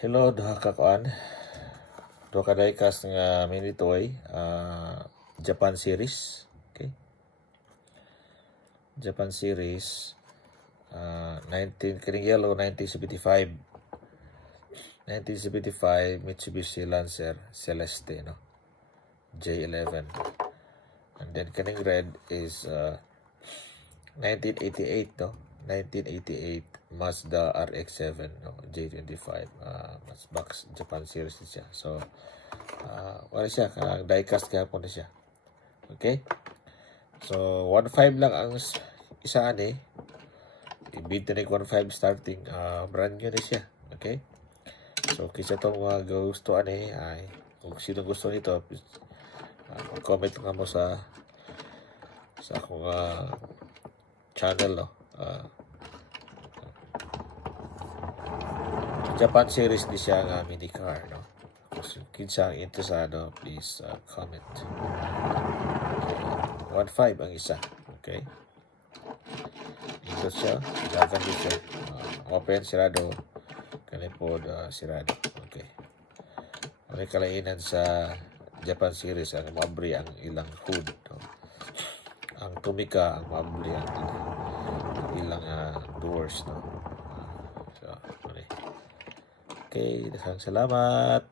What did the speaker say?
Hello, duha ka kuan. Duha ka diecast nga mini toy, Japan series. Okay. Japan series 19 kining yellow 1975. 1975 Mitsubishi Lancer Celeste, no. J11. And then kining red is 1988, no. 1988 Mazda RX-7, no, J25, Mazbox Japan series siya. So wala siya, diecast kahapon na siya. Okay, so 1.5 lang ang isa ani, i-bid na 1.5 starting, brand new na siya. Okay, so kisa itong gusto ani, ay kung sino gusto nito, comment nga mo sa akong channel, no. Japan series di siya nga mini car, no. Kung kinsa interesado, please comment. Okay. 1.5 ang isa. Okay, ito siya, dagan din siya, open, sirado, kanin po sirado. Okay, may kalainan sa Japan series, ang mabri ang ilang hood, no. Ang Tomica ang mabli ang ilang doors, no. So okay, daghang salamat.